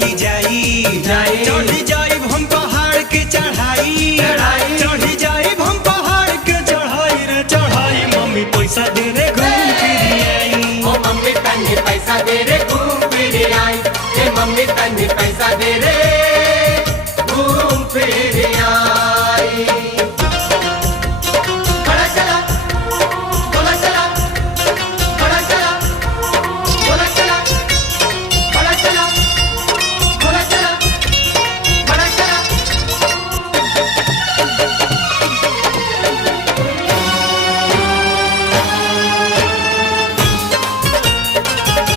चली जाई चढ़ी जाई हम पहाड़ के चढ़ाई चढ़ी जाई हम पहाड़ के चढ़ाई रे चढ़ाई मम्मी पैसा दे रे घूम फिर आई ओ मम्मी तन्नी पैसा दे रे घूम फिर आई ए मम्मी तन्नी पैसा दे रे घूम फिर